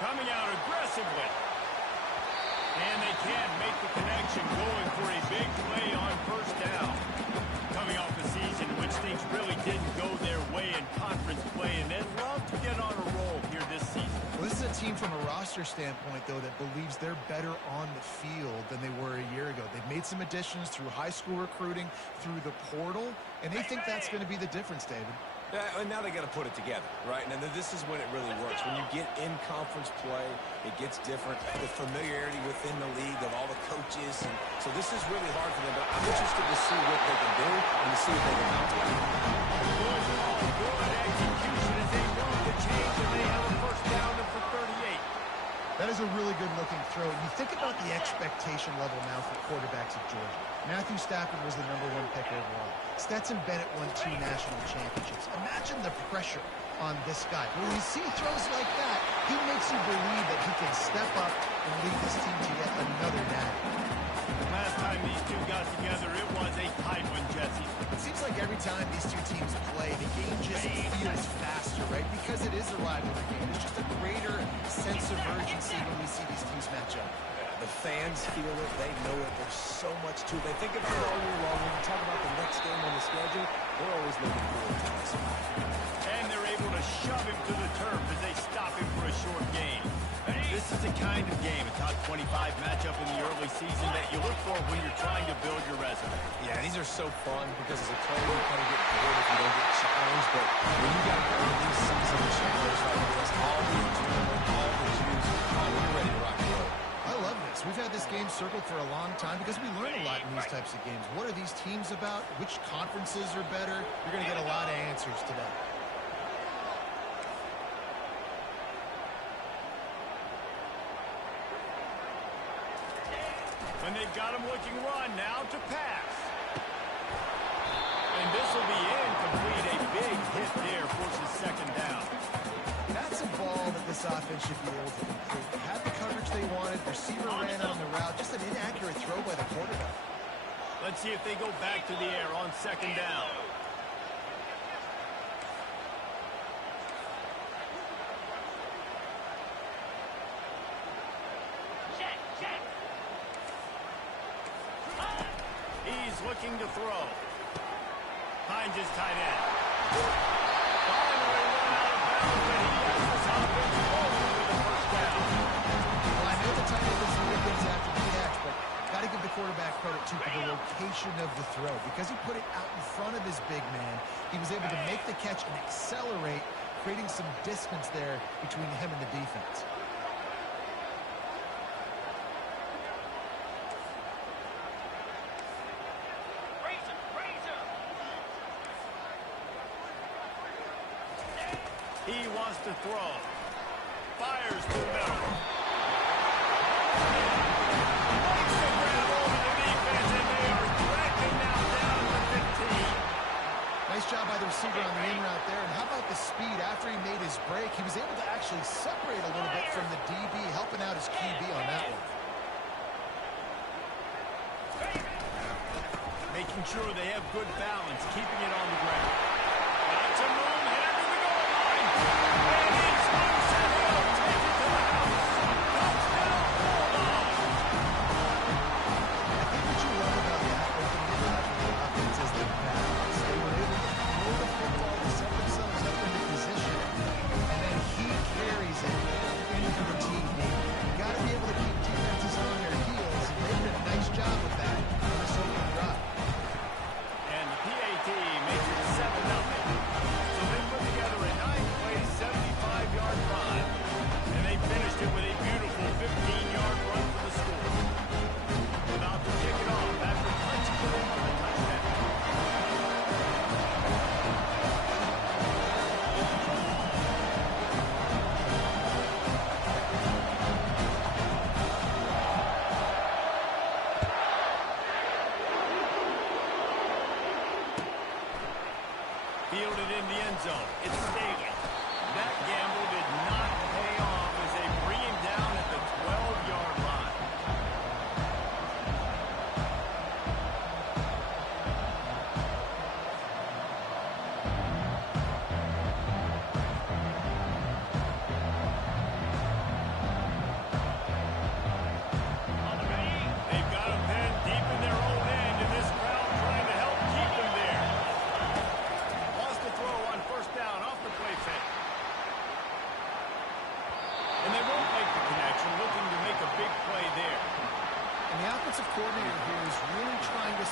Coming out aggressively. And they can't make the connection, going for a big play on first down. Coming off a season in which things really didn't go their way in conference play, and they'd love to get on a roll here this season. Well, this is a team from a roster standpoint, though, that believes they're better on the field than they were a year ago. They've made some additions through high school recruiting, through the portal, and they think that's going to be the difference, David. And now they got to put it together, right? And then this is when it really works. When you get in conference play, it gets different. The familiarity within the league of all the coaches. And so this is really hard for them. But I'm interested to see what they can do and to see if they can bounce back. Good ball, good execution as they run the change, and they have a first down for 38. That is a really good-looking throw. You think about the expectation level now for quarterbacks at Georgia. Matthew Stafford was the #1 pick overall. Stetson Bennett won 2 national championships. Imagine the pressure on this guy. When you see throws like that, he makes you believe that he can step up and lead this team to yet another natty. Last time these two got together, it was a tight one, Jesse. It seems like every time these two teams play, the game just feels faster, right? Because it is a rivalry game. There's just a greater sense of urgency when we see these teams match up. The fans feel it. They know it. There's so much to it. They think about it all year long. When you talk about the next game on the schedule, they're always looking forward to this. And they're able to shove him to the turf as they stop him for a short gain. This is the kind of game, a top 25 matchup in the early season, that you look for when you're trying to build your resume. Yeah, these are so fun because as a player, you kind of get bored if you don't get challenged. But when you got early season challenge like this, all the adrenaline, all the juice, you're ready to rock and roll. I love this. We've had this game circled for a long time because we learn a lot in these types of games. What are these teams about? Which conferences are better? You're going to get a lot of answers today. When they've got him looking run, now to pass. And this will be incomplete. A big hit there forces second down. That's a ball that this offense should be able to complete. They had the coverage they wanted. Receiver ran on the route. Just an inaccurate throw by the quarterback. Let's see if they go back to the air on second down. He's looking to throw. Hines is tight end. Finally run out of bounds, and he has this offense rolling with the first down. Well, I know the tight end doesn't do things after the catch, but got to give the quarterback credit, too, for the location of the throw. Because he put it out in front of his big man, he was able to make the catch and accelerate, creating some distance there between him and the defense. He wants to throw. Fires to the middle. Makes the grab over the defense, and they are tracking now down to 15. Nice job by the receiver on the in route there. And how about the speed? After he made his break, he was able to actually separate a little bit from the DB, helping out his QB on that one. Making sure they have good balance, keeping it on the ground. That's a move, headed to the goal line. And he's loose, and he'll take it to the house. Touchdown, Bulldogs. I think what you love about that opening drive for the offense is the balance. They were able to throw the football to set themselves up into position, and then he carries it into the TD. You got to be able to keep defenses on their heels, and they did a nice job of that on this opening drive. And the PAT makes it 7-0. So they put together a 9-play, 75-yard drive, and they finished it with a beautiful 15-yard run for the score. About to kick it off after punching it in for the touchdown. Fielded in the end zone. It's Staley. That gamble did not pay off as they bring him down at the 12-yard line.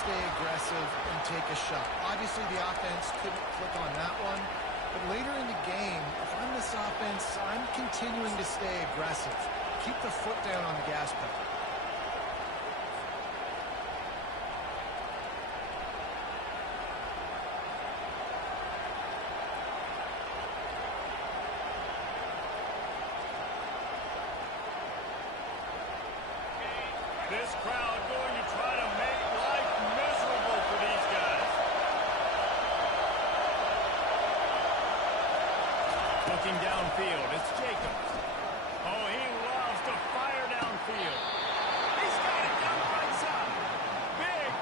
stay aggressive and take a shot. Obviously, the offense couldn't click on that one. But later in the game, if I'm this offense, I'm continuing to stay aggressive. Keep the foot down on the gas pedal. This crowd going to try to make life miserable for these guys. Looking downfield, it's Jacobs. Oh, he loves to fire downfield. He's got it down the right side.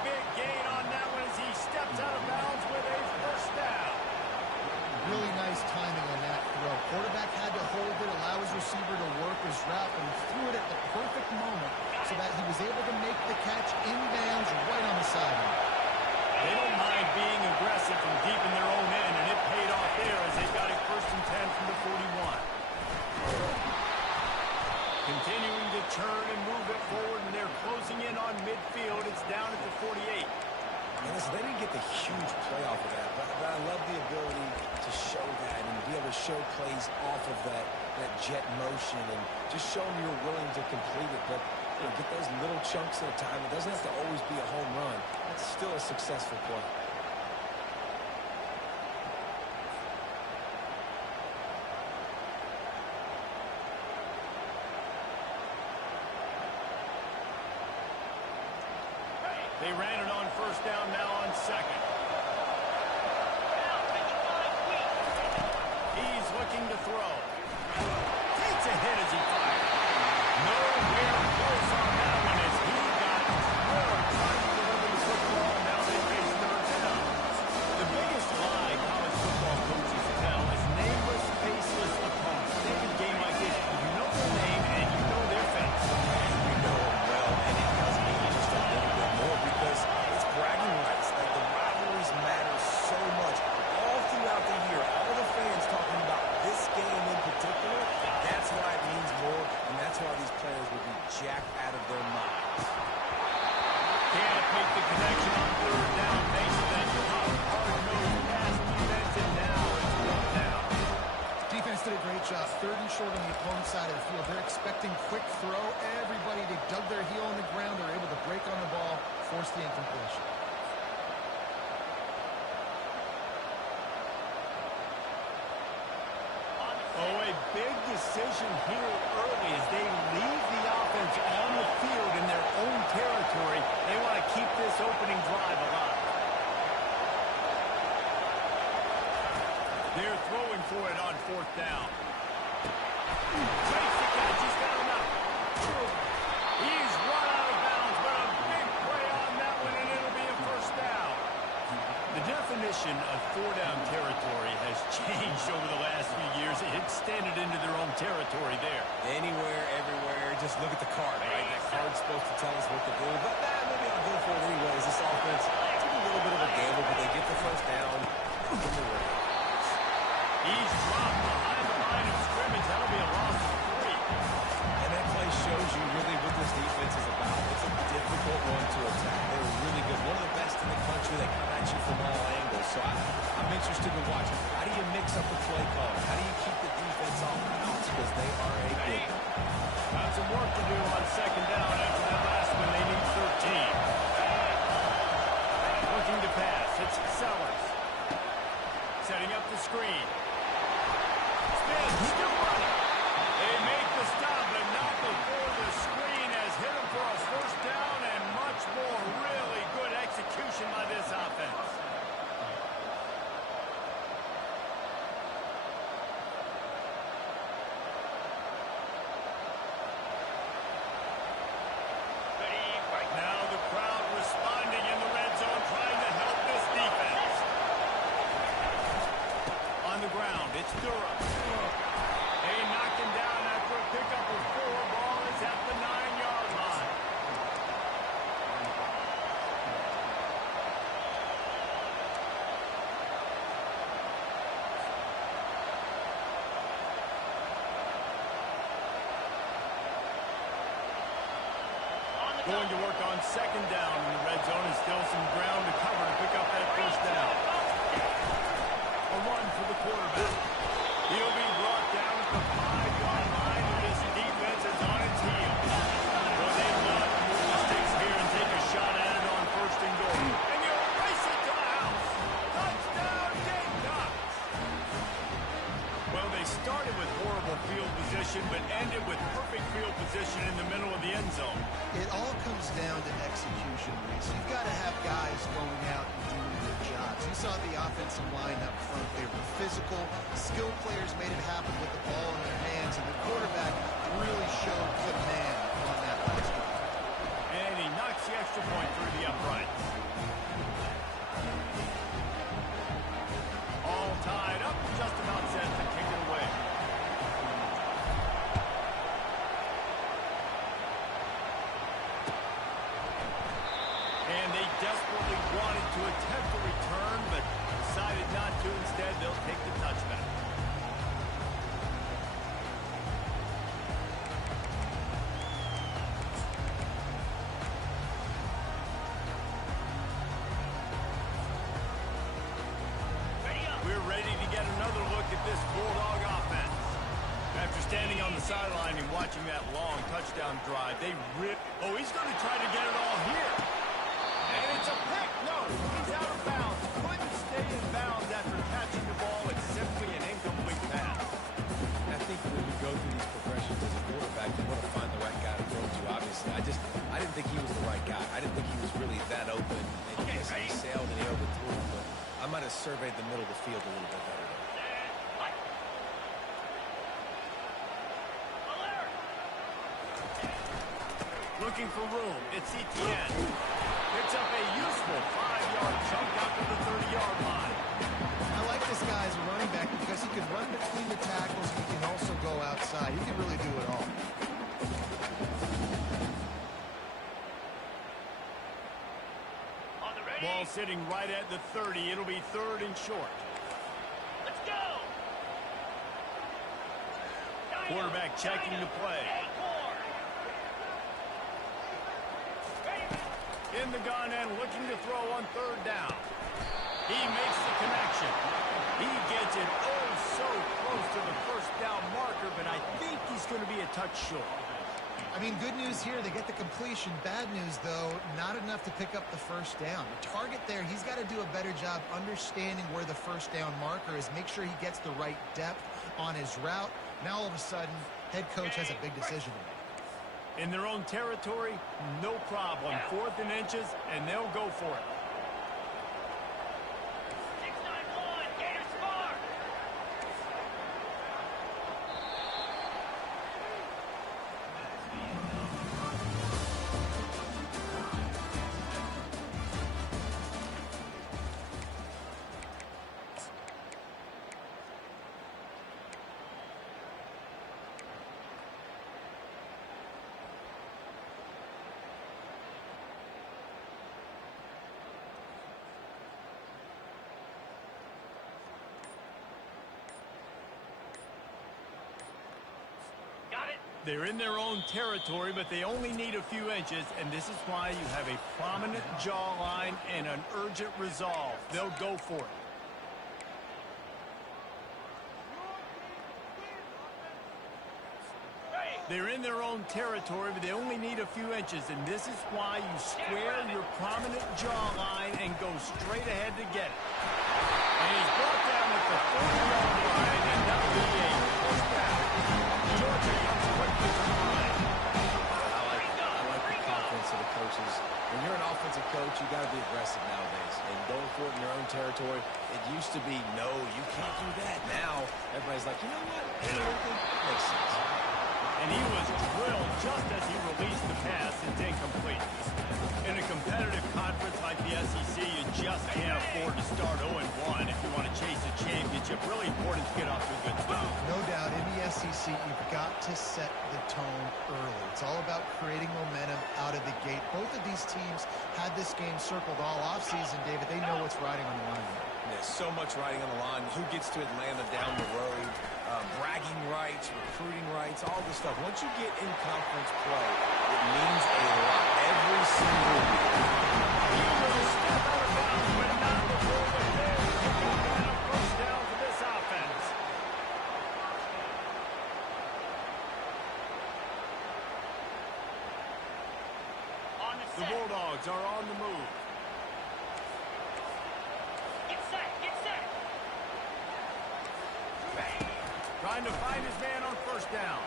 Big gain on that one as he steps out of bounds with a first down. Really nice timing on that throw. Quarterback had to hold it, allow his receiver to work his route, and he threw it at the perfect moment so that he was able to make the catch inbounds right on the sideline. They don't mind being aggressive from deep in their own end, and it paid off there as they got it 1st and 10 from the 41. Continuing to turn and move it forward, and they're closing in on midfield. It's down at the 48. And listen, they didn't get the huge play off of that, but I love the ability to show that and be able to show plays off of that jet motion and just show them you're willing to complete it. But get those little chunks at a time. It doesn't have to always be a home run. It's still a successful play. They ran it on 1st down, now on 2nd. He's looking to throw. Takes a hit as he fires. Nowhere close on that one as he got through trying to deliver the football. Now they face 3rd down. The biggest lie college football coaches tell is nameless, faceless opponents. They have a game like this, you know their name and you know their face. You know them well, and it does mean just a little bit more because it's bragging rights. Like the rivalries matter so much. All throughout the year, all the fans talking about this game in particular, that's why it means more, and that's why these players will be jacked out of their minds. Can't make the connection on 3rd down thanks to that tough, hard-nosed pass defense, and now it's 1st down. Defense did a great job. 3rd and short on the opponent's side of the field. They're expecting quick throw. Everybody, they dug their heel on the ground. They're able to break on the ball, force the incompletion. Oh, a big decision here early as they leave the offense on the field in their own territory. They want to keep this opening drive alive. They're throwing for it on 4th down. Takes the catch. He's got him out. He's run out of bounds, but a big play on that one, and it'll be a 1st down. The definition of 4-down territory has changed over the last few years. It extended into their own territory there. Anywhere, everywhere, just look at the card, right? That card's supposed to tell us what to do, but maybe I'll go for it anyways. This offense took a little bit of a gamble, but they get the 1st down from the ring. He's dropped behind the line of scrimmage. That'll be a loss of 3. And that play shows you really what this defense is about. It's a difficult one to attack. They're really good. One of the best in the country. They come at you from all angles. So I'm interested to watch. How do you mix up the play calling? How do you keep the defense off balance? Because they are a good one. Got some work to do on 2nd down after that last one. They need 13. Looking to pass. It's Sellers. Setting up the screen. Smith still running. They make the stop, but not before the screen has hit him for a 1st down and much more. Really good execution by this offense. Now the crowd responding in the red zone, trying to help this defense. On the ground, it's Durham. They knocked him down after a pickup of 4. Ball is at the 9-yard line. On the Going to work on second down in the red zone, and still some ground to cover to pick up that first down. A run for the quarterback. He'll be brought down at the 5-yard line, and this defense is on its heels. Well, they want to move the sticks here and take a shot at it on first and goal. And you'll race it to the house. Touchdown, Gamecocks! Well, they started with horrible field position, but ended with perfect field position in the middle of the end zone. It all comes down to execution, Reese. You've got to have guys going out and doing their jobs. You saw the offensive line up front. They were physical. Skilled players made it happen with the ball in their hands, and the quarterback really showed command on that last drive. And he knocks the extra point through the uprights. All tied up, just about set to kick it away. And they desperately wanted to attempt a return, but decided not to. Instead, they'll take the touchback. We're ready to get another look at this Bulldog offense. After standing on the sideline and watching that long touchdown drive, they rip. Oh, he's going to try to get it all here. And it's a pick. No, he's out of bounds. Couldn't stay in bounds after catching the ball. It's simply an incomplete pass. I think when you go through these progressions as a quarterback, you want to find the right guy to throw to, obviously. I didn't think he was the right guy. I didn't think he was really that open. And he sailed and he overthrew, but I might have surveyed the middle of the field a little bit better. Looking for room. It's Etienne. Picks up a useful 5-yard chunk out to the 30-yard line. I like this guy as a running back because he can run between the tackles and he can also go outside. He can really do it all. Ball sitting right at the 30. It'll be third and short. Let's go! Quarterback checking the play. In the gun and looking to throw on third down. He makes the connection. He gets it oh so close to the first down marker, but I think he's going to be a touch short. I mean, good news here, they get the completion. Bad news, though, not enough to pick up the first down. The target there, he's got to do a better job understanding where the first down marker is, make sure he gets the right depth on his route. Now, all of a sudden, head coach has a big decision to make. In their own territory, no problem. 4th and inches, and they'll go for it. 6-9-1, Gators spark! They're in their own territory, but they only need a few inches, and this is why you have a prominent jawline and an urgent resolve. They'll go for it. They're in their own territory, but they only need a few inches, and this is why you square your prominent jawline and go straight ahead to get it. And he's brought down at the 40-yard line, and that'll be a first down. Georgia comes quickly to the line. I like the confidence of the coaches. When you're an offensive coach, you got to be aggressive nowadays. And going for it in your own territory, it used to be, no, you can't do that. Now, everybody's like, you know what? That makes sense. And he was drilled just as he released the pass. It's incomplete. In a competitive conference like the SEC, you just can't afford to start 0-1 if you want to chase a championship. Really important to get off to a good start. No doubt, in the SEC, you've got to set the tone early. It's all about creating momentum out of the gate. Both of these teams had this game circled all offseason, David. They know what's riding on the line. There's so much riding on the line. Who gets to Atlanta down the road? Bragging rights, recruiting rights, all this stuff. Once you get in conference play, it means a lot every single week. He will step out of bounds, but not before the Bears pick up on a first down for this offense. On the The set. Bulldogs are on the move. Get set. Get set. Trying to find his man on first down.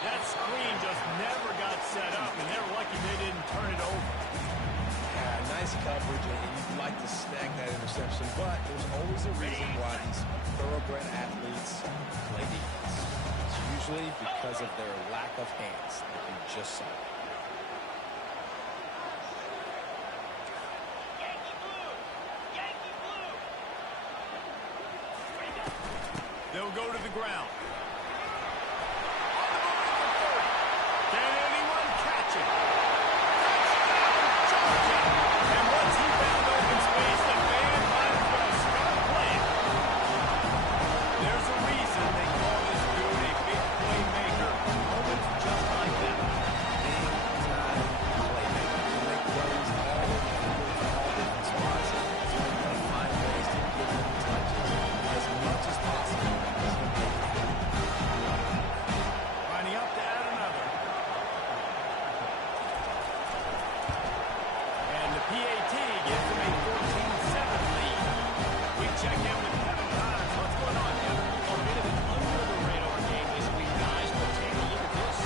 That screen just never got set up, and they're lucky they didn't turn it over. Yeah, nice coverage, and you'd like to snag that interception, but there's always a reason why these thoroughbred athletes play defense. It's usually because of their lack of hands that we just saw. Yankee blue. Yankee blue. They'll go to the ground. On the move at the 30. Can anyone catch it? Touchdown, Georgia! And once he found open space, the fan might as well start playing. There's a reason they call this dude a big playmaker. Moments just like that. Big-time playmaker. Can make plays all over the field from all different spots. So you got to find ways to give them touches as much as possible. Lining up to add another. And the PAT gives them a 14-7 lead. We check in with Kevin Connors. What's going on, Kevin? A bit of an under-the-radar game this week, guys, but take a look at this.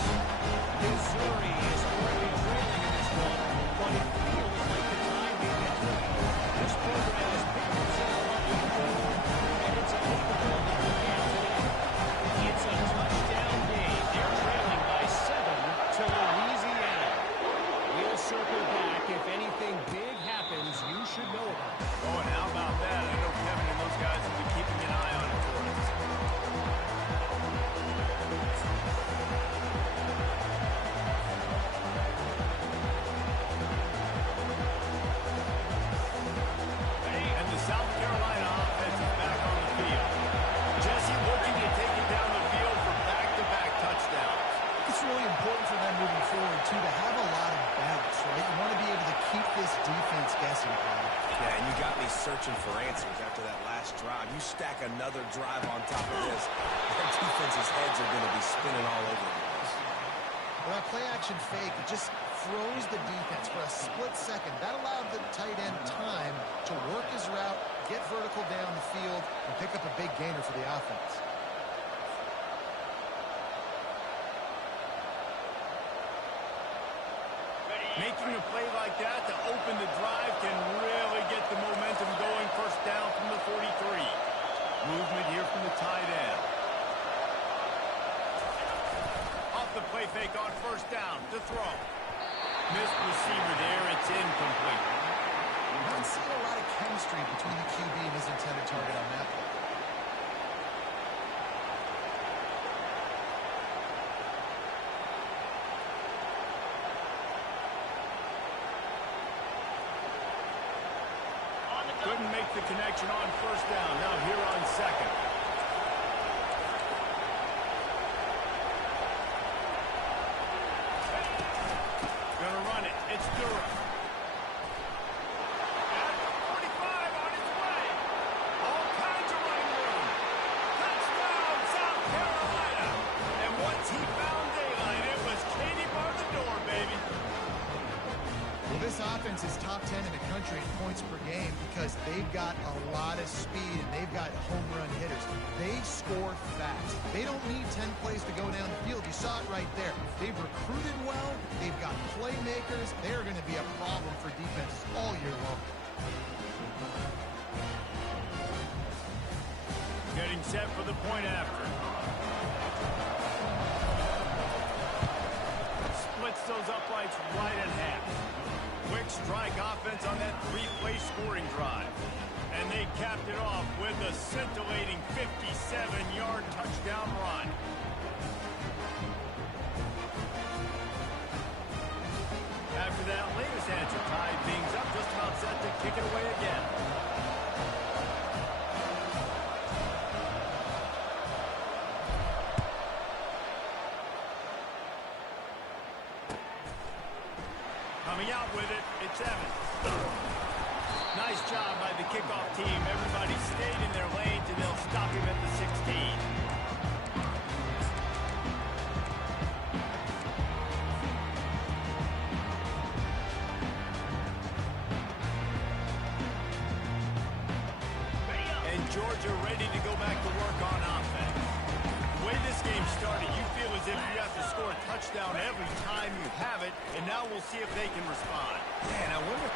Missouri is already trailing in this one, but it feels like the time may be turning. This program has picked itself up with the road, and it's capable of the game today. It's a touchdown game. They're trailing by 7 to Louisiana. We'll circle back. If anything big happens, you should know about it. Oh, and how about that? I know Kevin and those guys will be keeping an eye on it for us. And the South Carolina offense is back on the field. Jesse looking to take it down the field for back-to-back touchdowns. It's really important for them moving forward, too, to have a lot of bounce, right? You want to be able to keep this defense guessing, Kyle. Yeah, and you got me searching for answers after that last drive. You stack another drive on top of this, their defense's heads are going to be spinning all over the place. Well, that play-action fake, it just froze the defense for a split second. That allowed the tight end time to work his route, get vertical down the field, and pick up a big gainer for the offense. Making a play like that to open the drive can really get the momentum going. First down from the 43. Movement here from the tight end. Off the play fake on first down to throw. Missed receiver there. It's incomplete. I'm not seeing a lot of chemistry between the QB and his intended target on that play. On the Couldn't make the connection on first down. Now here on second. Gonna run it. It's Durham. At the 45 on its way. All kinds of running room. Touchdown, South Carolina. And once he found daylight, it was Katie bar the door, baby. Well, this offense is top 10 in the country in points per game because they've got a lot of speed and they've got home run hitters. They score fast. They don't need 10 plays to go down the field. You saw it right there. They've recruited well. They've got playmakers. They're going to be a problem for defenses all year long. Getting set for the point after. Splits those uprights right in half. Quick strike offense on that three-play scoring drive. And they capped it off with a scintillating 57-yard touchdown run. After that latest answer tied things up, just about set to kick it away again. out with it. It's Evans. Nice job by the kickoff team. Everybody stayed in their lanes, and they'll stop him at the 16. And Georgia ready to go back to work on offense. The way this game started, you feel as if you have to score a touchdown every time you have it, and now we'll see if they can respond. Man, I wonder.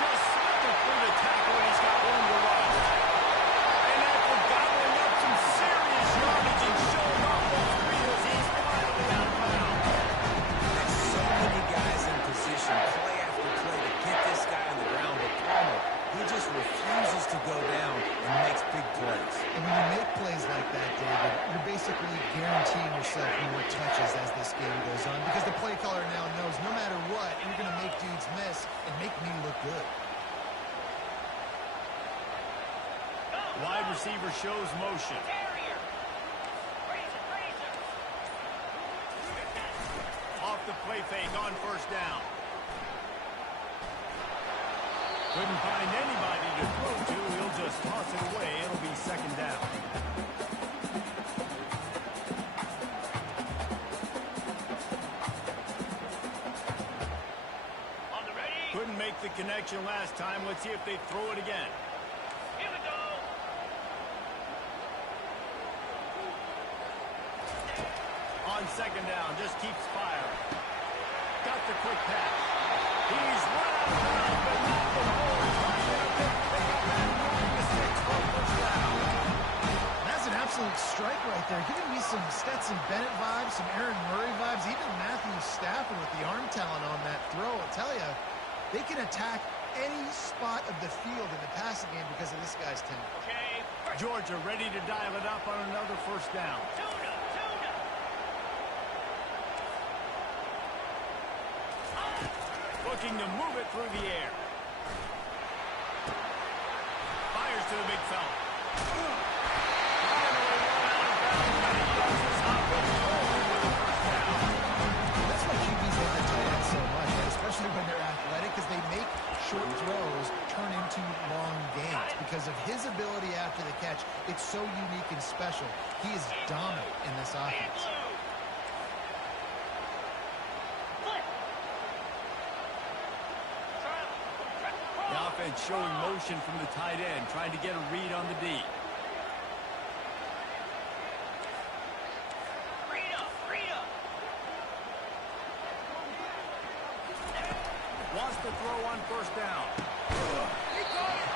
Just slipping through the tackle, and he's got room to run. And after gobbling up some serious yardage and showing off those wheels, he's finally out of bounds. There's so many guys in position, play after play, to get this guy on the ground, but Palmer, he just refuses to go down and makes big plays. And when you make plays like that, David, you're basically guaranteeing yourself more touches as this game goes on because the play caller now knows no matter what, you're going to make dudes miss and make me look good. Wide receiver shows motion. Carrier. Razor, razor. Off the play fake on first down. Couldn't find anybody to throw to. He'll just toss it away. It'll be second down. On the ready. Couldn't make the connection last time. Let's see if they throw it again. Here we go. On second down, just keeps firing. Got the quick pass. He's run out of bounds, but not before trying to pick up that moving the 6 for a first down. That's an absolute strike right there. Giving me some Stetson Bennett vibes, some Aaron Murray vibes, even Matthew Stafford with the arm talent on that throw. I'll tell you, they can attack any spot of the field in the passing game because of this guy's talent. Okay. Georgia ready to dial it up on another first down. Tuna, tuna. Looking to move it through the air. Fires to the big fella. Finally run out of bounds, and he uses Hopkins forward with a first down. That's why QBs love the tight end so much, right? Especially when they're athletic, because they make short throws turn into long gains. Because of his ability after the catch, it's so unique and special. He is dominant in this And offense. blue. Flip. The offense showing motion from the tight end, trying to get a read on the D. Read up, read up. Wants to throw on first down. He got it.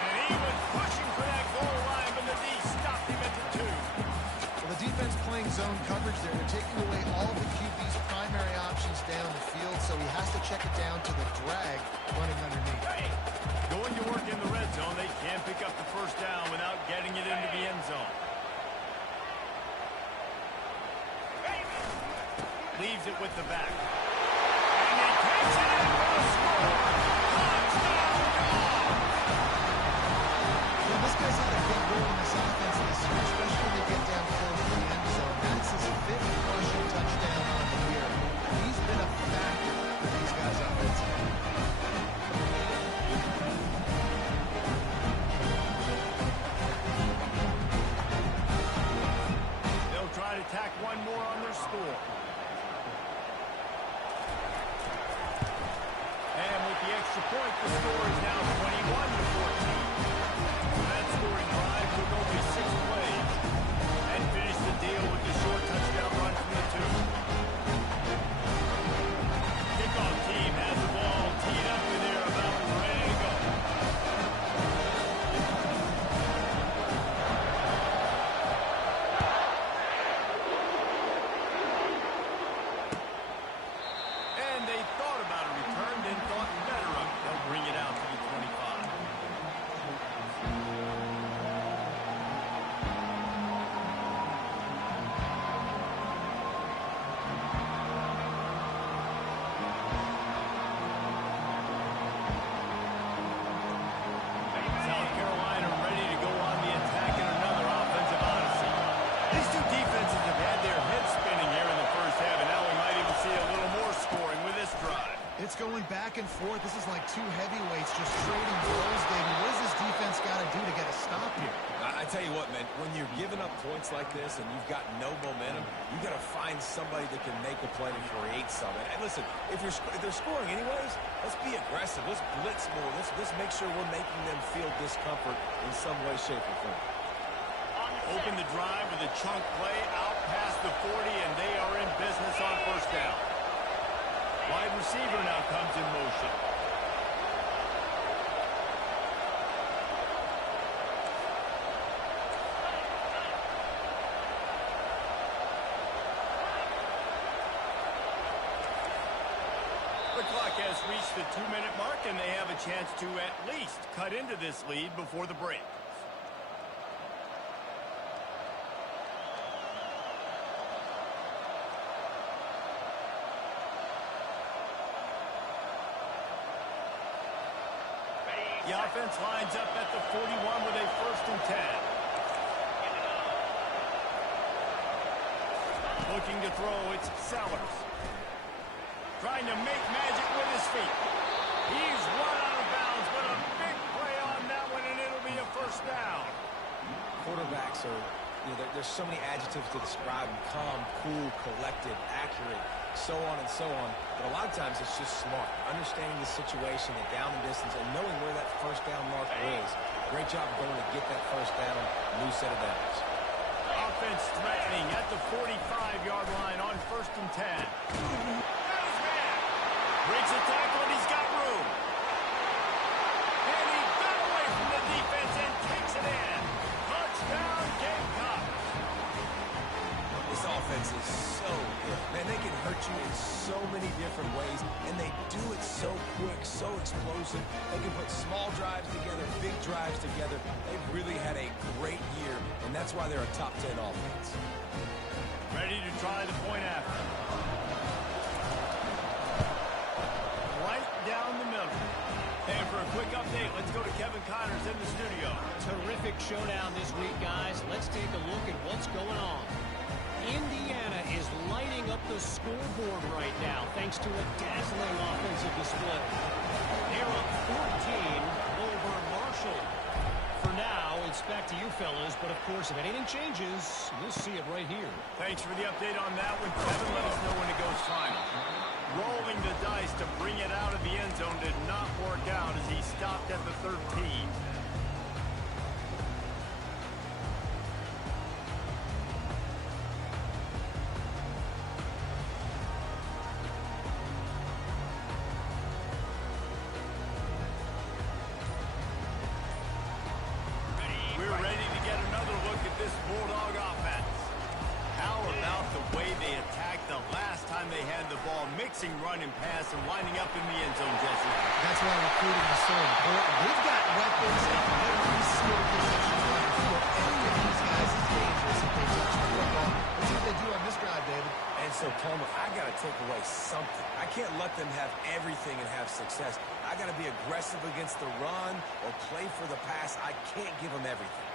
And he was pushing for that goal line, but the D stopped him at the 2. Well, the defense playing zone coverage there. They're taking away all of the QB's primary options down the field, so he has to check it down to the drag running underneath. Going to work in the red zone, they can't pick up the first down without getting it into the end zone. Leaves it with the back. And he takes it in for a score. Touchdown, Goff! Yeah, this guy's had a big role in this offense this year, especially when they get down close to the end zone. That's his 5th rushing touchdown on the year. He's been a factor for these guys offensively. They'll try to tack one more on their score. And with the extra point, the score is now 21-14. That scoring drive took only 6 plays and finished the deal with the short touchdown run from the 2. Kickoff team has the ball teed up and they're about ready to go. And they thought about a return, then thought better of it. They'll bring it out to the 25. forth. This is like two heavyweights just trading blows, David. What does this defense got to do to get a stop here? I tell you what, man, when you're giving up points like this and you've got no momentum, you got to find somebody that can make a play to create something. And listen, if they're scoring anyways, let's be aggressive. Let's blitz more. Let's make sure we're making them feel discomfort in some way, shape, or form. Open the drive with a chunk play out past the 40, and they are in business on first down. Wide receiver now comes in motion. The clock has reached the 2-minute mark, and they have a chance to at least cut into this lead before the break. The offense lines up at the 41 with a 1st and 10. Looking to throw, it's Sellers. Trying to make magic with his feet. He's run out of bounds, but a big play on that one, and it'll be a 1st down. Quarterbacks are, there's so many adjectives to describe them: calm, cool, collected, accurate, so on and so on. But a lot of times it's just smart. Understanding the situation, the down and distance, and knowing where that 1st down marker is. Great job going to get that 1st down, new set of downs. Offense threatening at the 45-yard line on 1st and 10. Got his man. Breaks a tackle, and he's got room. And he got away from the defense and takes it in. Touchdown, Gamecocks. This offense is so good. Man, they can hurt you in so many different ways, and they do it so quick, so explosive. They can put small drives together, big drives together. They've really had a great year, and that's why they're a top 10 offense. Ready to try the point after. Right down the middle. And for a quick update, let's go to Kevin Connors in the studio. Terrific showdown this week, guys. Let's take a look at what's going on. Indiana is lighting up the scoreboard right now thanks to a dazzling offensive display. They're up 14 over Marshall. For now, it's back to you fellas, but of course, if anything changes, you'll see it right here. Thanks for the update on that one, Kevin. Let us know when it goes final. Rolling the dice to bring it out of the end zone did not work out as he stopped at the 13. We're ready to get another look at this Bulldog offense. How about the way they attacked the last time they had the ball, mixing run and pass and lining up in the end zone, Jesse? That's why recruiting is so important. They've got weapons at every skill position on the field. Any of these guys is dangerous if they touch the football. Let's see what they do on this drive, David. And so, Palmer, I got to take away something. I can't let them have everything and have success. I got to be aggressive against the run or play for the pass. I can't give them everything.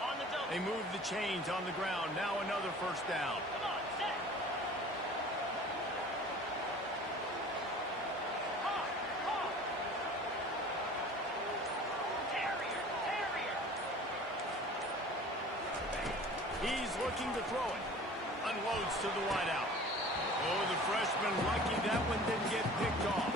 On the double. They move the chains on the ground. Now another 1st down. Come on, set. Hawk, hawk. Terrier, terrier. He's looking to throw it. Unloads to the wideout. Oh, the freshman lucky that one didn't get picked off.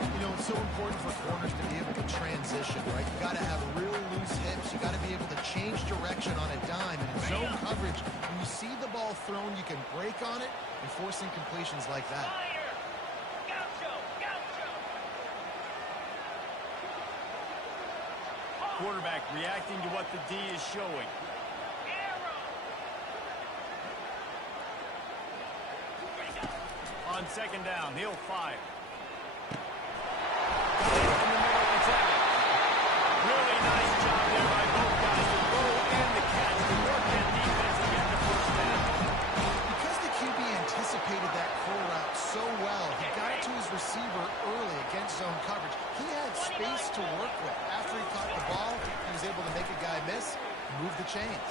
You know, it's so important for corners to be able to transition, right? You got to have real loose hips. You got to be able to change direction on a dime. And in zone coverage, when you see the ball thrown, you can break on it and force incompletions like that. Fire. Gaucho, gaucho. Quarterback reacting to what the D is showing. Arrow. On 2nd down, he'll fire. Got it in the middle of the tackle. Really nice job there by both guys to throw and the catch to work that defense and get the 1st down. Because the QB anticipated that curl route so well, he got it to his receiver early against zone coverage. He had space to work with. After he caught the ball, he was able to make a guy miss move the chains.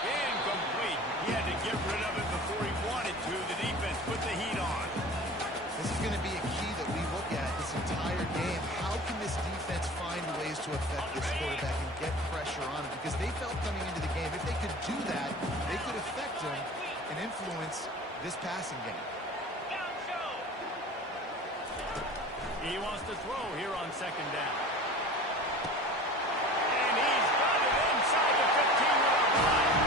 Incomplete. He had to get rid of it before he wanted to. The defense put the heat on. This is going to be a key that we look at this entire game. How can this defense find ways to affect this quarterback and get pressure on him? Because they felt coming into the game, if they could do that, they could affect him and influence this passing game. Gaucho. He wants to throw here on second down. And he's got it inside the 15-yard line.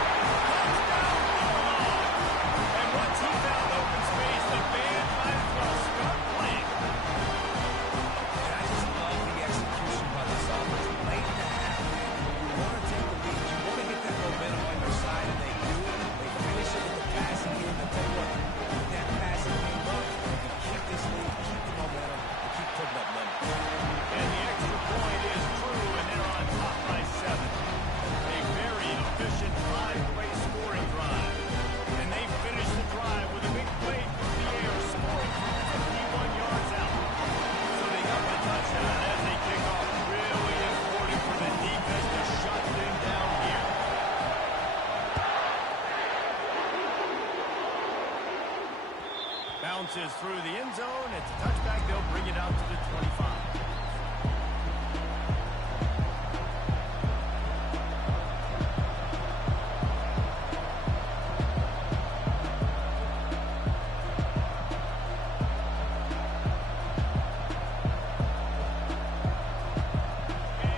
Touchdown, Bulldogs! And once he found open space, the band might as well start playing. And I just love the execution by this offense. Late in the half, man, you want to take the lead. You want to get that momentum on your side, and they do it. They finish it with the passing game. I tell you what, keep that passing game up, and keep this lead, keep the momentum, and keep putting up numbers. And the extra point is true, and they're on top by 7. A very efficient 5-play scoring drive. And they finish the drive with a big play through the air, scoring from 51 yards out. So they got the touchdown as they kick off. Really important for the defense to shut them down here. Bounces through the end zone. It's a touchback. They'll bring it out to the 25.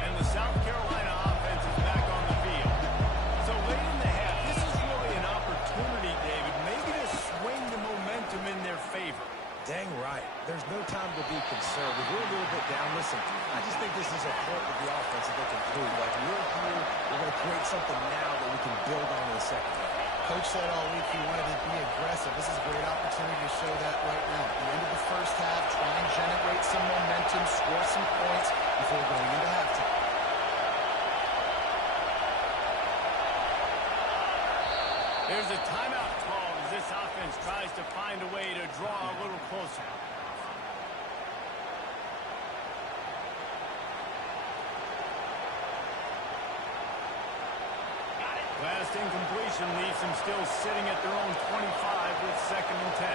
And the South Carolina offense is back on the field. So late in the half, this is really an opportunity, David, maybe to swing the momentum in their favor. Dang right. There's no time to be concerned. We're a little bit down. Listen, I just think this is a point with the offense that they can prove. Like, we're here, we're going to create something now that we can build on in the second half. Coach said all week he wanted to be aggressive. This is a great opportunity to show that right now. At the end of the first half, try and generate some momentum, score some points before going into halftime. There's a timeout call as this offense tries to find a way to draw a little closer. Last incompletion leaves them still sitting at their own 25 with 2nd and 10.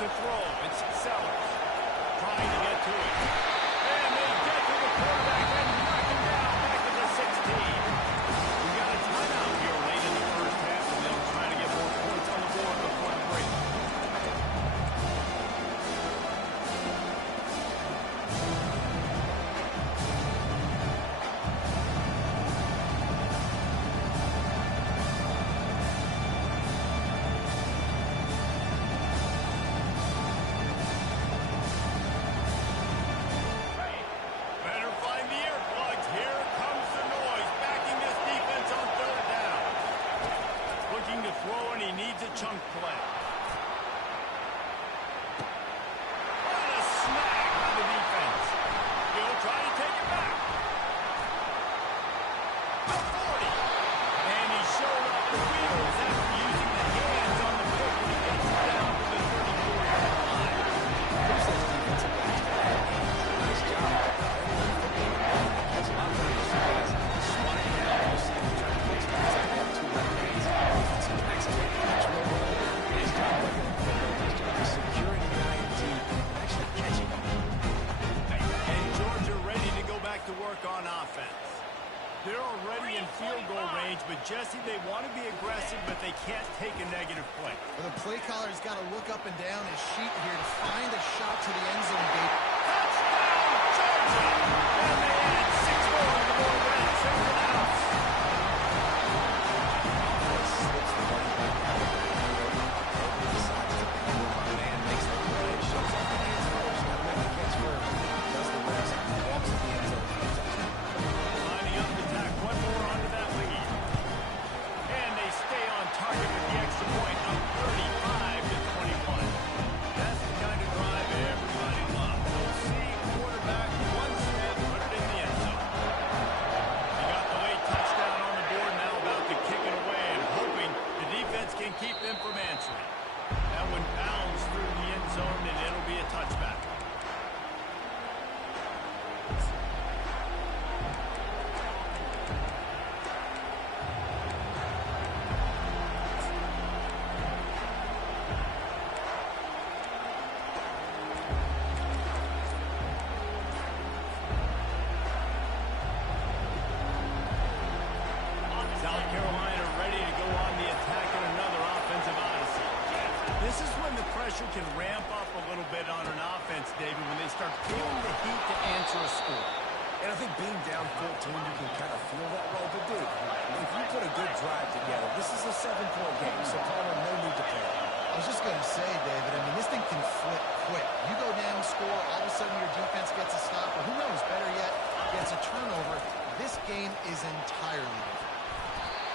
To throw, it's Sellers. Trying to get to it. And they get to the quarterback and knock him down back to the 16. We got a timeout here late in the first half, and they'll try to get more points on the board before the break. Better find the earplugs. Here comes the noise, backing this defense on 3rd down. Looking to throw, and he needs a chunk play. What a snag by the defense. He'll try to take it back. The 40. And he showed off the wheels after using the hands on the pick when he gets it down to the 34-yard line. Here's those defensive backs that have a nice job. That's a lot of those guys swatting down those safety trying to fix guys that have 2 left hands. Defensive backs have nice job looking at the nice job of securing the INT and actually catching them. And Georgia ready to go back to work on offense. They're already in field goal range, but Jesse, they want to be aggressive, but they can't take a negative play. Well, the play caller's got to look up and down his sheet here to find a shot to the end zone gate. Touchdown, Georgia! And they add 6 more to the board with that second house. Slips the running back out of the field. Decides to pick up a man, makes the play, shows up the hands first. Got to make the catch first. Does the rest. Walks to the end zone for a touchdown. Lining up to tack one more onto that lead. And they stay on target with the extra point up 35 to 21. That's the kind of drive everybody loves. We'll see quarterback one snap, put it in the end zone. He got the late This is when the pressure can ramp up a little bit on an offense, David, when they start feeling the heat to answer a score. And I think being down 14, you can kind of feel that role. But, dude, if you put a good drive together, this is a 7-point game, so Palmer, no need to panic. I was just going to say, David, I mean, this thing can flip quick. You go down, score, all of a sudden your defense gets a stop, or who knows, better yet, gets a turnover. This game is entirely different.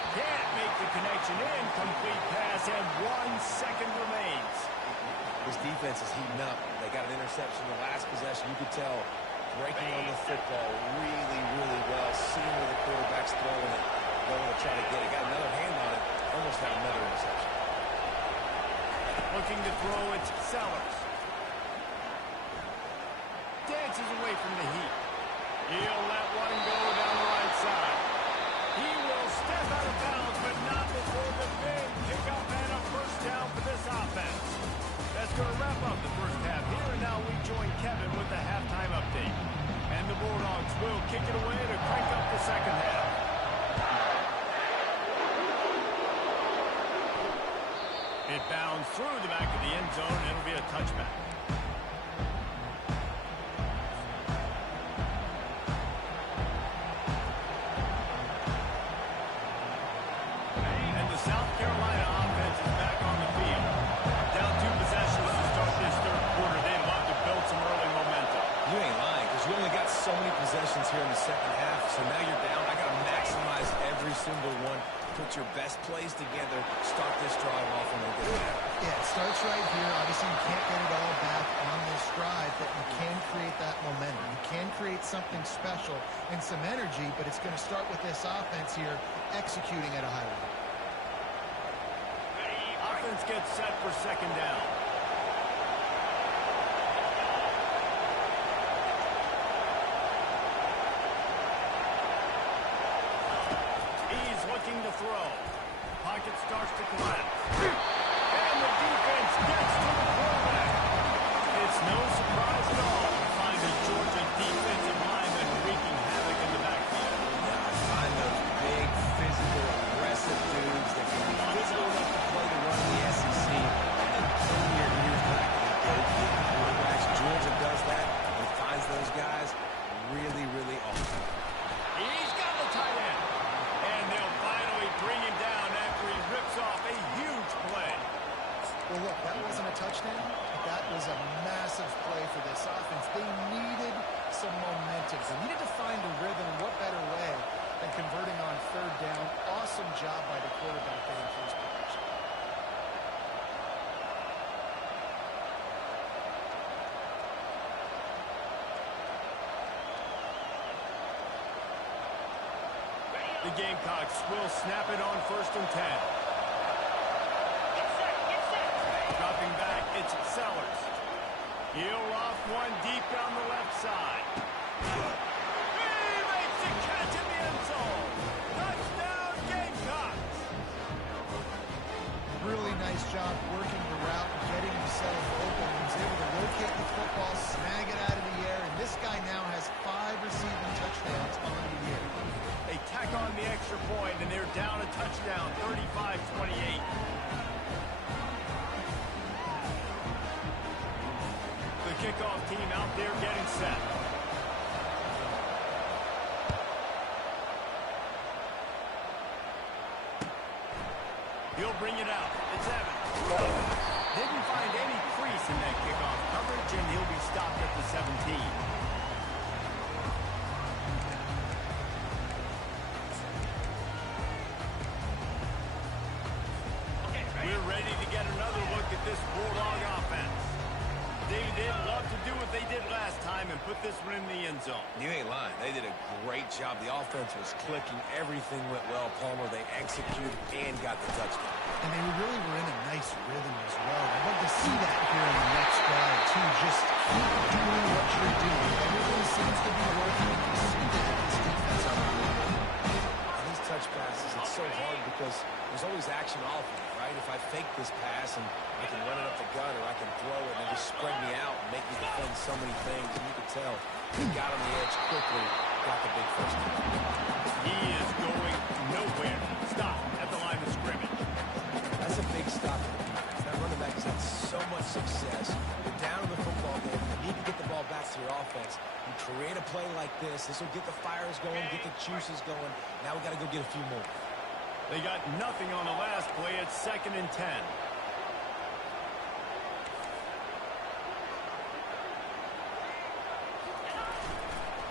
Can't make the connection. Incomplete pass, and 1 second remains. This defense is heating up. They got an interception in the last possession. You could tell breaking on the football really, really well, seeing where the quarterback's throwing it, going to try to get it. Got another hand on it, almost had another interception. Looking to throw, it's Sellers. Dances away from the heat. He'll let one go down the right side. He will step out of bounds, but not before the big pickup and a first down for this offense. That's going to wrap up the first half here, and now we join Kevin with the halftime update. And the Bulldogs will kick it away to crank up the second half. It bounds through the back of the end zone, and it'll be a touchback. And the South Carolina offense is back on the field. Down 2 possessions to start this third quarter. They'd love to build some early momentum. You ain't lying, because you only got so many possessions here in the second half, so now you're down. I got to maximize every single one. Put your best plays together. Start this drive off and they'll get back. Yeah, it starts right here. Obviously, you can't get it all back on this drive, but you can create that momentum. You can create something special and some energy, but it's going to start with this offense here executing at a high level. Offense gets set for second down. He's looking to throw. Pocket starts to collapse. And the defense gets to the quarterback. It's no surprise at all to find a Georgia defensive lineman wreaking havoc in the backfield. Yeah, find those big, physical, aggressive dudes that can be physical enough to play the run in the SEC and then turn your ears back and go get quarterbacks. Georgia does that and finds those guys really, really awesome. He's got the tight end. And they'll finally bring him down after he rips off a huge play. Well, look, that wasn't a touchdown, but that was a massive play for this offense. They needed some momentum. They needed to find a rhythm. What better way than converting on third down? Awesome job by the quarterback getting first protection. The Gamecocks will snap it on 1st and 10. Get set, get set. Dropping back, it's Sellers. He'll off one deep down the left side. He makes the catch in the end zone. Touchdown, Gamecocks. Really nice job working the route and getting himself open. He was able to locate the football, snag it out of the air, and this guy now has 5 receiving touchdowns on the year. They tack on the extra point, and they're down a touchdown, 35-28. The kickoff team out there getting set. He'll bring it out. It's Evans. Didn't find any crease in that kickoff coverage, and he'll be stopped at the 17. We're ready to get another look at this Bulldog offense. They'd love to do what they did last time and put this one in the end zone. You ain't lying. They did a great job. The offense was clicking. Everything went well, Palmer. They executed and got the touchdown. And they really were in a nice rhythm as well. I'd love to see that here in the next drive, too. Just keep doing what you're doing. Everything seems to be working. You see that this defense on the field. And these touch passes, it's so hard because there's always action off of it, right? If I fake this pass and I can run it up the gut or I can throw it and they just spread me out and make me defend so many things. And you can tell he got on the edge quickly, got the big first down. He is going nowhere. Stop at the line of scrimmage. That's a big stop for the defense. That running back is at a play like this. This will get the fires going, get the juices going. Now we got to go get a few more. They got nothing on the last play. It's 2nd and 10.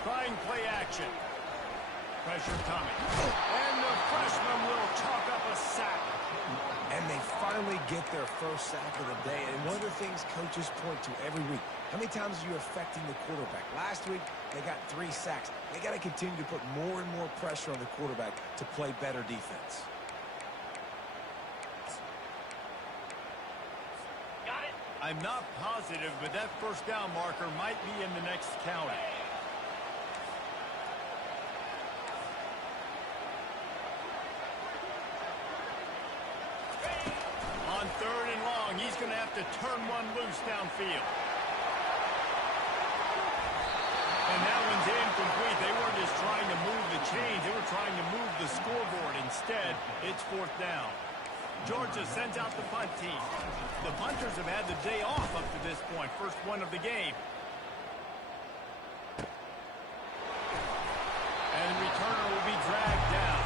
Trying play action. Pressure coming. And the freshman will chalk up a sack. And they finally get their first sack of the day. And one of the things coaches point to every week, how many times are you affecting the quarterback? Last week, they got 3 sacks. They got to continue to put more and more pressure on the quarterback to play better defense. Got it. I'm not positive, but that first down marker might be in the next county. On 3rd and long, he's going to have to turn one loose downfield. And that one's incomplete. They weren't just trying to move the chains. They were trying to move the scoreboard. Instead, it's 4th down. Georgia sends out the punt team. The punters have had the day off up to this point. First one of the game. And the returner will be dragged down.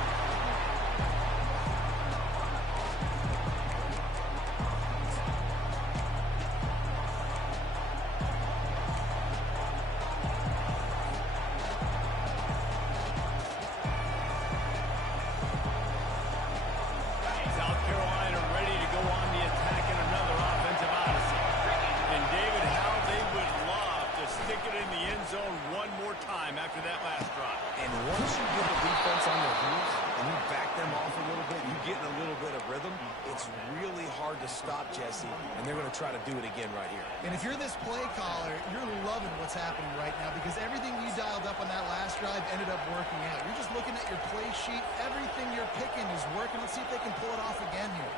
And they're going to try to do it again right here. And if you're this play caller, you're loving what's happening right now because everything you dialed up on that last drive ended up working out. You're just looking at your play sheet. Everything you're picking is working. Let's see if they can pull it off again here.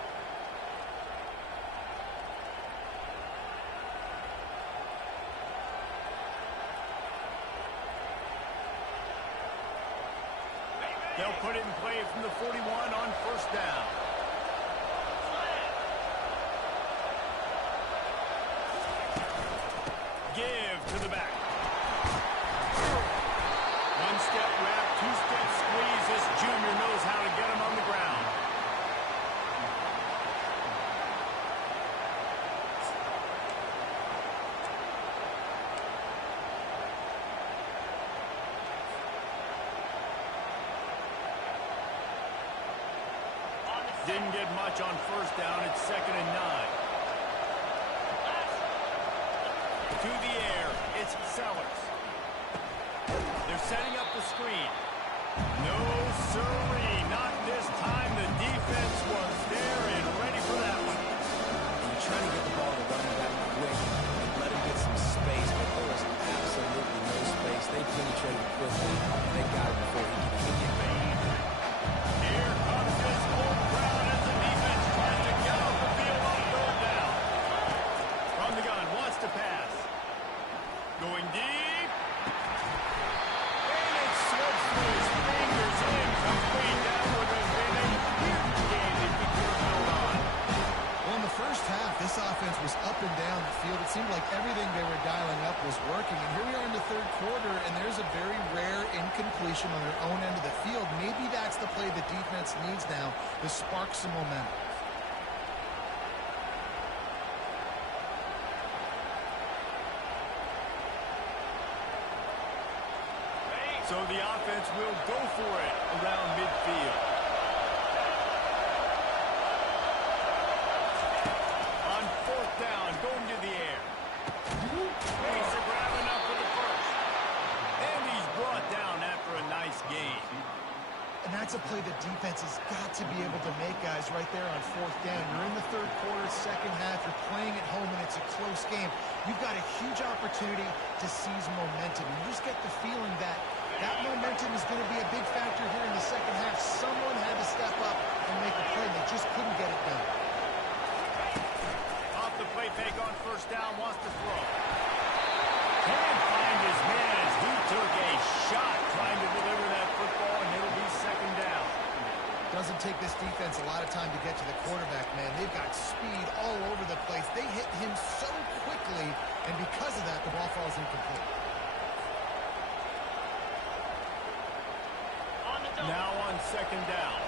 They'll put it in play from the 41 on 1st down. Give to the back. 1-step wrap, 2-step squeeze. This junior knows how to get him on the ground. Didn't get much on 1st down. It's 2nd and 9. To the air, it's Sellers. They're setting up the screen. No siree, not this time. The defense was there and ready for that one. You're trying to get the ball to running back quick and let him get some space, but there was absolutely no space. They penetrated quickly, and they got it before he could even get back. Here comes this whole crowd as the defense tries to get off the field on 3rd down. From the gun, wants to pass. Going deep. And it slips through his fingers. Incomplete. That would have been a huge game if he could have held on. Well, in the first half, this offense was up and down the field. It seemed like everything they were dialing up was working. And here we are in the 3rd quarter, and there's a very rare incompletion on their own end of the field. Maybe that's the play the defense needs now to spark some momentum. So the offense will go for it around midfield. On 4th down, going to the air. He's grabbing up for the first. And he's brought down after a nice gain. And that's a play the defense has got to be able to make, guys, right there on 4th down. You're in the 3rd quarter, 2nd half. You're playing at home, and it's a close game. You've got a huge opportunity to seize momentum. You just get the feeling that that momentum is going to be a big factor here in the 2nd half. Someone had to step up and make a play. They just couldn't get it done. Off the play fake on 1st down, wants to throw. Can't find his man as he took a shot trying to deliver that football, and it'll be 2nd down. Doesn't take this defense a lot of time to get to the quarterback, man. They've got speed all over the place. They hit him so quickly, and because of that, the ball falls incomplete. Now on second down.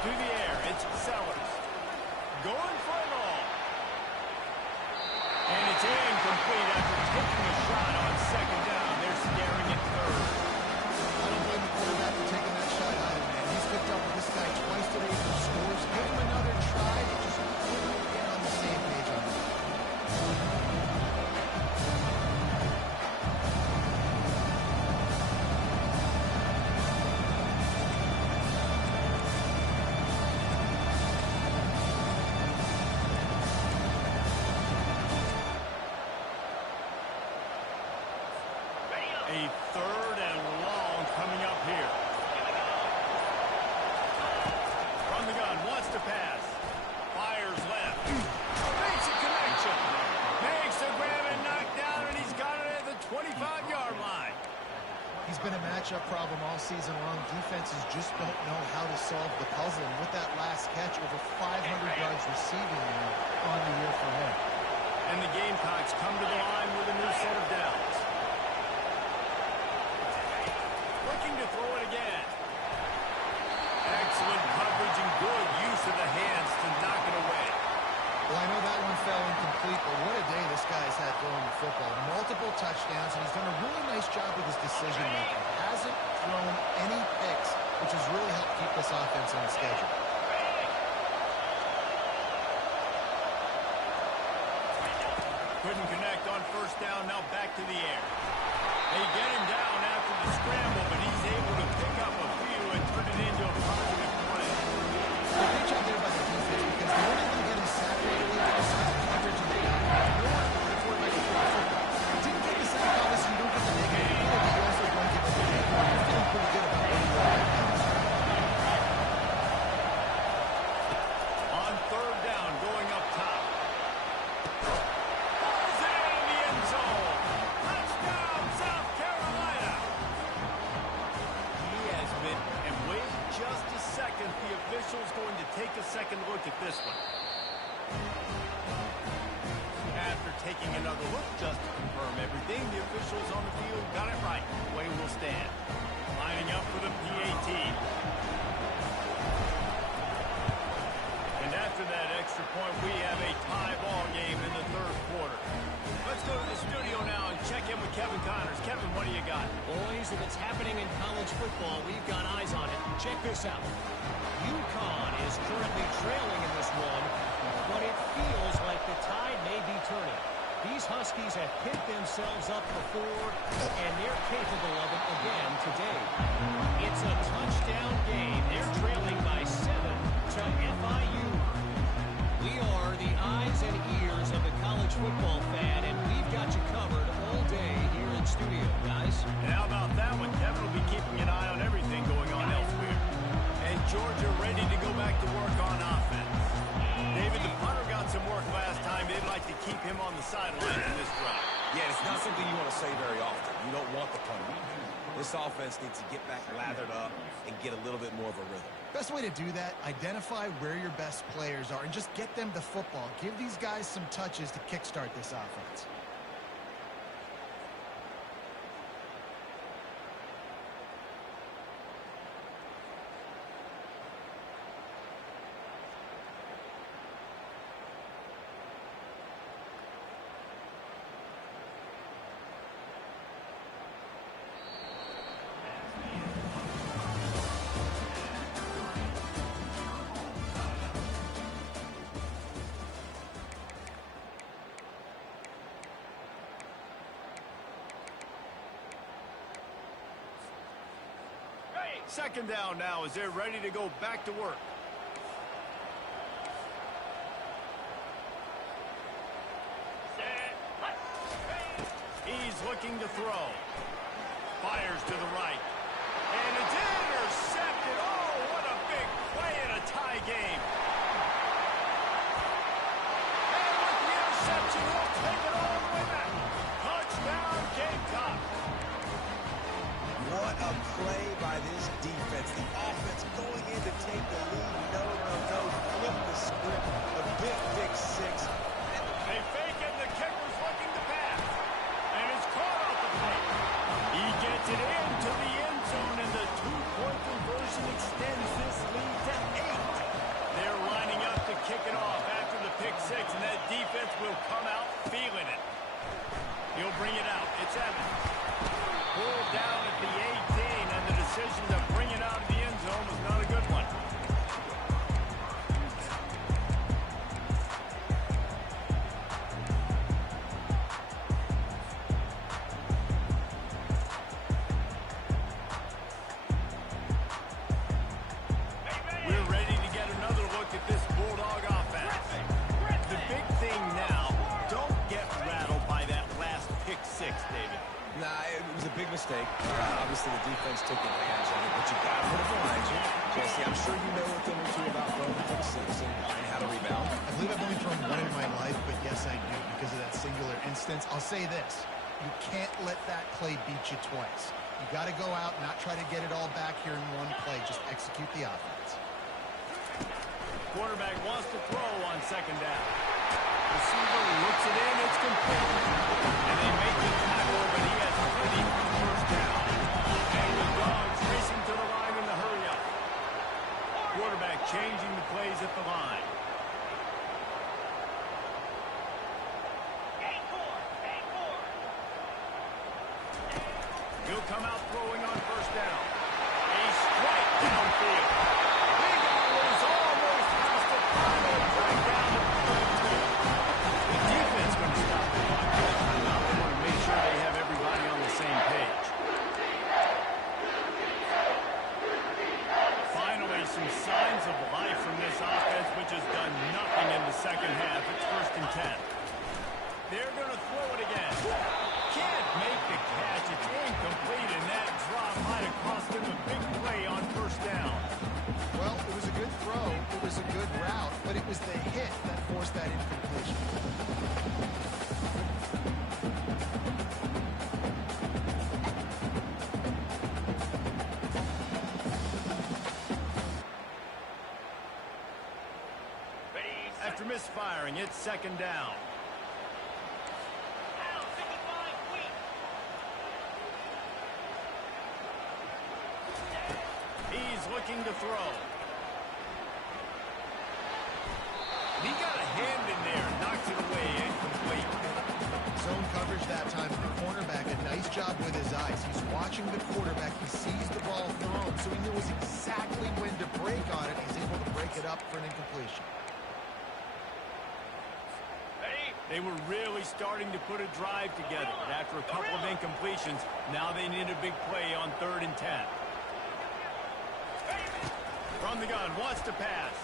To the air, it's Sellers. Going for it all. And it's incomplete after taking a shot on second down. They're scaring it third. I don't blame the quarterback for taking that shot either, man. He's picked up with this guy twice today for scores. Give him another try. Just couldn't get on the same page on that. A third and long coming up here. From the gun, wants to pass. Fires left. Makes a connection. Makes a grab and knocked down, and he's got it at the 25-yard line. He's been a matchup problem all season long. Defenses just don't know how to solve the puzzle. And with that last catch, over 500 yards receiving now on the year for him. And the Gamecocks come to the line with a new set of downs. Looking to throw it again. Excellent coverage and good use of the hands to knock it away. Well, I know that one fell incomplete, but what a day this guy's had throwing the football. Multiple touchdowns, and he's done a really nice job with his decision-making. Hasn't thrown any picks, which has really helped keep this offense on schedule. Couldn't connect on first down, now back to the air. They get him down after the scramble, but he's able to pick up a few and turn it into a positive play. So good job there by the defense, because the only thing getting saturated with is the coverage and the down. No one for the quarterback to throw the football. Didn't get the sack, obviously you don't get the negative, but you also don't get the negative. You're feeling pretty good about where you are right now. On third down, going up top. Balls it in the end zone. Touchdown, South Carolina. He has been, and wait just a second. The official's going to take a second look at this one. After taking another look just to confirm everything, the officials on the field got it right. Way will stand. Lining up for the PAT. And after that extra point, we have a tie ball game in the third quarter. Let's go to the studio now and check in with Kevin Connors. Kevin, what do you got? Boys, if it's happening in college football, we've got eyes on it. Check this out. UConn is currently trailing in this one, but it feels like the tide may be turning. These Huskies have picked themselves up before, and they're capable of it again today. It's a touchdown game. They're trailing by 7 to FIU. We are the eyes and ears of the college football fan, and we've got you covered all day here in studio, guys. And how about that one? Kevin will be keeping an eye on everything going on elsewhere. And Georgia ready to go back to work on offense. David, the punter got some work last time. They'd like to keep him on the sidelines in this drive. Yeah, it's not something you want to say very often. You don't want the punter. This offense needs to get back lathered up and get a little bit more of a rhythm. Best way to do that, identify where your best players are and just get them the football. Give these guys some touches to kickstart this offense. Second down now as they're ready to go back to work. He's looking to throw. Fires to the right. And it's intercepted. Oh, what a big play in a tie game. And with the interception, he'll take it all the way back. Touchdown, Gamecock. What a play by this defense. The offense going in to take the lead. No. Flip the script. A big 6. They fake it. The kicker mistake. Obviously, the defense took advantage of it, but you got to put it behind you. Jesse, I'm sure you know a thing or two about throwing the pick six and how to rebound. I believe I've only thrown one in my life, but yes, I do because of that singular instance. I'll say this. You can't let that play beat you twice. You got to go out and not try to get it all back here in one play. Just execute the offense. Quarterback wants to throw on second down. Receiver looks it in. It's complete. And they make the tackle, but he has plenty for the first down. And the Dogs racing to the line in the hurry-up. Quarterback changing the plays at the line. He'll come out throwing on first down. A strike downfield. Big Always almost has the final breakdown of 32. The defense going to stop the clock. They want to make sure they have everybody on the same page. Finally, some signs of life from this offense, which has done nothing in the second half. It's 1st and 10. They're going to throw it again. Can't make the catch. It's incomplete, and that drop might have cost him a big play on first down. Well, it was a good throw. It was a good route, but it was the hit that forced that incompletion. After misfiring, it's second down. He's looking to throw. He got a hand in there, knocks it away, incomplete. Zone coverage that time. The cornerback, a nice job with his eyes. He's watching the quarterback. He sees the ball thrown, so he knows exactly when to break on it. He's able to break it up for an incompletion. They were really starting to put a drive together. But after a couple of incompletions, now they need a big play on 3rd and 10. From the gun, wants to pass.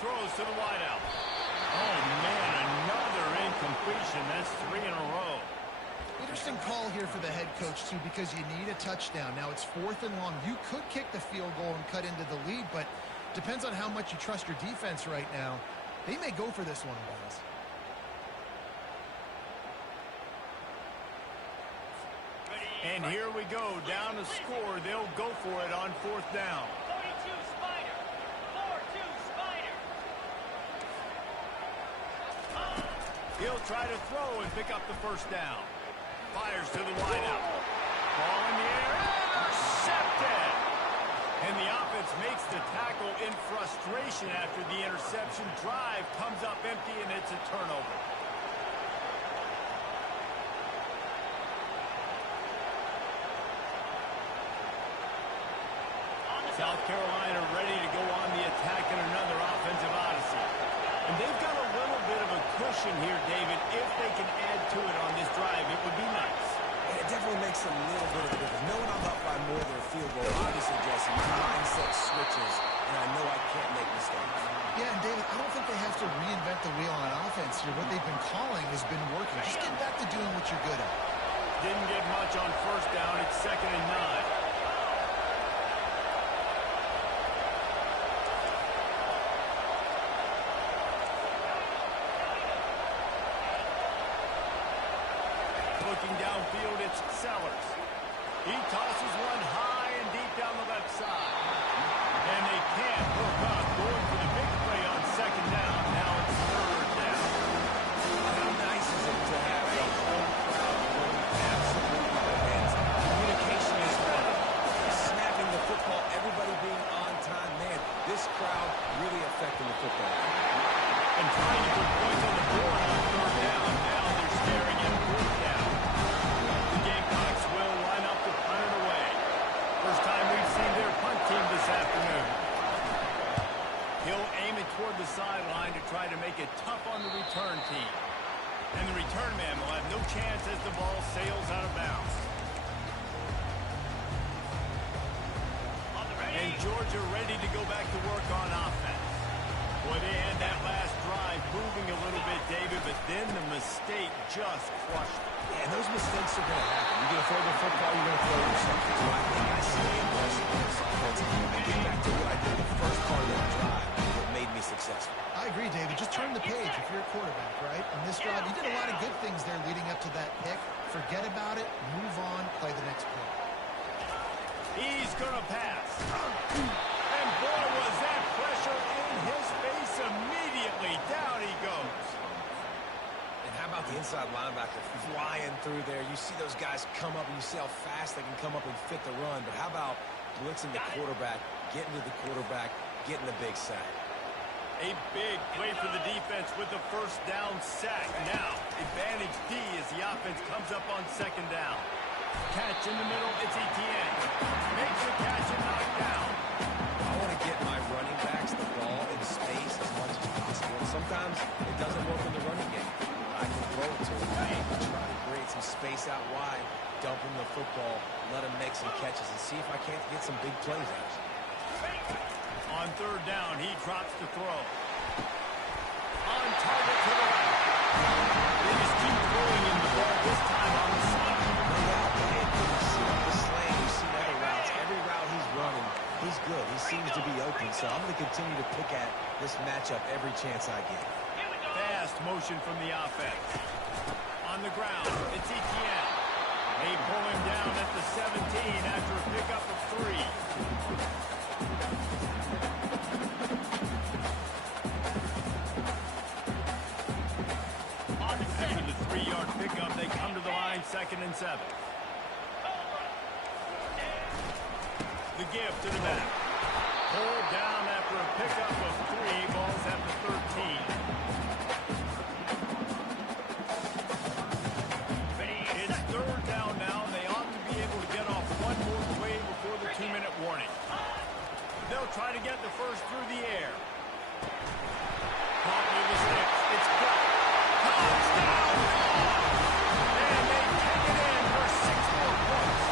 Throws to the wideout. Oh, man, another incompletion. That's 3 in a row. Interesting call here for the head coach, too, because you need a touchdown. Now it's 4th and long. You could kick the field goal and cut into the lead, but depends on how much you trust your defense right now. They may go for this one, guys. And here we go, down to score. They'll go for it on 4th down. 42 Spider. 4-2 Spider. He'll try to throw and pick up the first down. Fires to the wideout. Ball in the air. Intercepted. And the offense makes the tackle in frustration after the interception. Drive comes up empty, and it's a turnover. South Carolina ready to go on the attack in another offensive odyssey. And they've got a little bit of a cushion here, David. If they can add to it on this drive, it would be nice. And it definitely makes a little bit of a difference. Knowing I'm up by more than a field goal, obviously, Jesse, my mindset switches, and I know I can't make mistakes. Yeah, and David, I don't think they have to reinvent the wheel on offense here. What they've been calling has been working. Just get back to doing what you're good at. Didn't get much on first down. It's 2nd and 9. Looking downfield, it's Sellers. He tosses one high and deep down the left side. And they can't hook up. Going for the big play on 2nd down. Now it's 3rd down. How nice is it to have a home crowd going absolutely bananas? Communication is one. Snapping the football, everybody being on time. Man, this crowd really affecting the football. And trying to put points on the board on 3rd down. Now they're staring at 4th down. The Gamecocks will line up to punt it away. First time we've seen their punt team this afternoon. He'll aim it toward the sideline to try to make it tough on the return team. And the return man will have no chance as the ball sails out of bounds. And Georgia ready to go back to work on offense. Boy, they had that last drive moving a little bit, David, but then the mistake just crushed them. Yeah, and those mistakes are going to happen. You're going to throw the football, you're going to throw yourself. So I think I stay aggressive on this offense. I get back to what I did the first part of that drive that made me successful. I agree, David. Just turn the page if you're a quarterback, right? On this drive, you did a lot of good things there leading up to that pick. Forget about it, move on, play the next play. He's going to pass. And boy, was that pressure in his face immediately. Down he goes. And how about the inside linebacker flying through there? You see those guys come up, and you see how fast they can come up and fit the run. But how about blitzing the quarterback, getting to the quarterback, getting the big sack? A big play for the defense with the first down sack. Now, advantage D as the offense comes up on second down. Catch in the middle, it's Etienne. Makes the catch and knocked down. I want to get my running backs the ball in space as much as possible. And sometimes it doesn't work in the running game. I can throw it to him and try to create some space out wide, dump him the football, let him make some catches, and see if I can't get some big plays out. On third down, he drops to throw. On target to the right. They just keep throwing him the ball, this time on the side. No doubt, and you see the slant, you see other routes. Every route he's running, he's good. He seems to be open, so I'm going to continue to pick at this matchup every chance I get. Fast motion from the offense. On the ground, it's Etienne. They pull him down at the 17 after a pickup of 3. After the 3-yard pickup, they come to the line, 2nd and 7. The give to the back. Pulled down after a pickup of 3. Balls at the 13. It's third down now. They ought to be able to get off one more play before the 2-minute warning. They'll try to get the first through the air. Caught with the sticks. It's caught. Touchdown! And they take it in for 6 more points.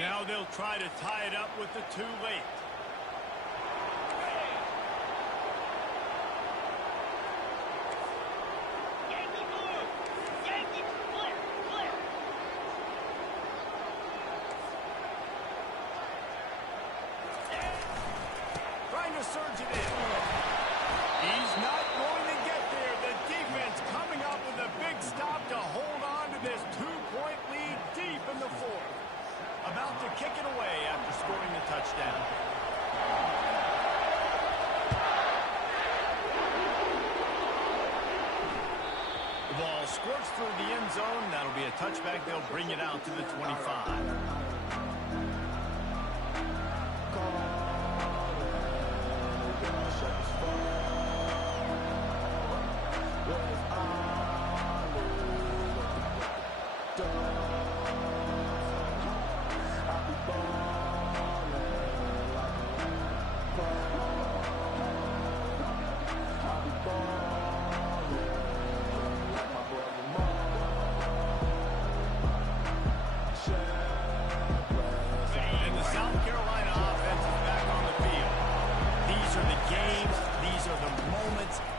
Now they'll try to tie it up with the 2 late. Yankee blue! Yankee clear! Clear! Trying to surge it in. He's not going to get there. The defense coming up with a big stop to hold on to this 2-point lead deep in the 4th. About to kick it away after scoring the touchdown. The ball squirts through the end zone. That'll be a touchback. They'll bring it out to the 25.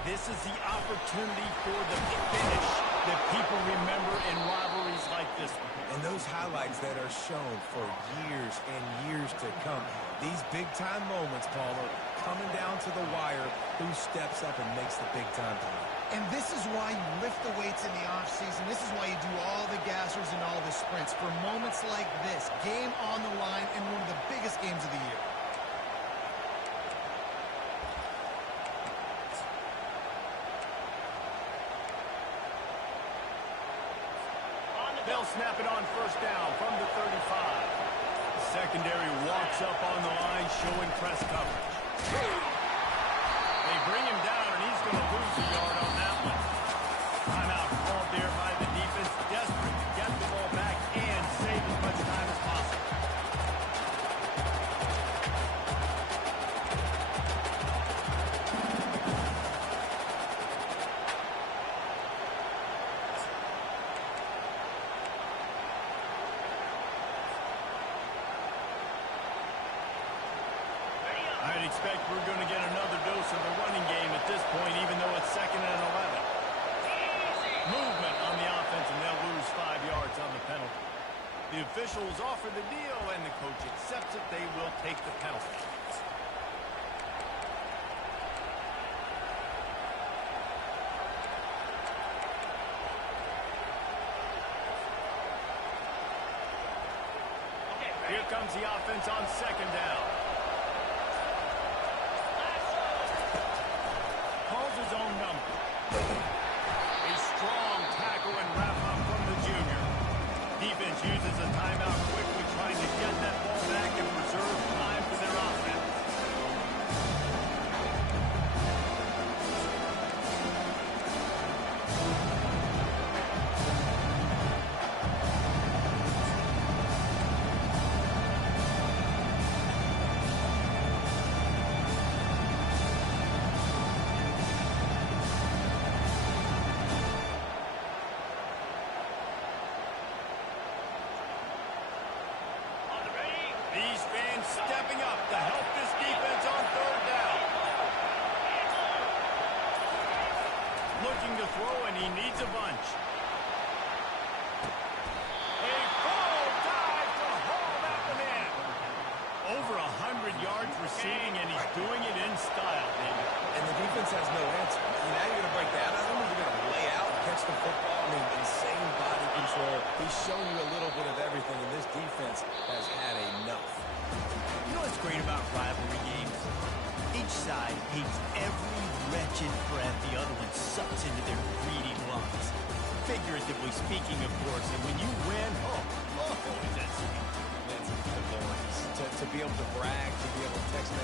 This is the opportunity for the finish that people remember in rivalries like this one. And those highlights that are shown for years and years to come. These big-time moments, Paula, coming down to the wire, who steps up and makes the big-time play. And this is why you lift the weights in the offseason. This is why you do all the gassers and all the sprints. For moments like this, game on the line, and one of the biggest games of the year. They'll snap it on first down from the 35. The secondary walks up on the line, showing press coverage. They bring him down, and he's going to lose a yard on that one. Timeout called there by the defense, desperate to get the ball back and save as much time as possible. I'd expect we're going to get another dose of the running game at this point, even though it's 2nd and 11. Movement on the offense, and they'll lose 5 yards on the penalty. The officials offer the deal, and the coach accepts it. They will take the penalty. Here comes the offense on 2nd down. Calls his own number. A strong tackle and wrap up from the junior. Defense uses a timeout quickly, trying to get that ball back and preserve time for their offense. These fans stepping up to help this defense on 3rd down. Looking to throw, and he needs a bunch. A full dive to haul that one in. Over 100 yards receiving, and he's doing it in style, David. And the defense has no answer. Now you're going to break that out of him. You're going to lay out and catch the football. I mean, insane body control. He's shown you a little bit of everything, and this defense has had enough. You know what's great about rivalry games? Each side hates every wretched breath the other one sucks into their greedy lungs. Figuratively speaking, of course, and when you win, oh, is that sweet. It's glorious. To be able to brag, to be able to text message.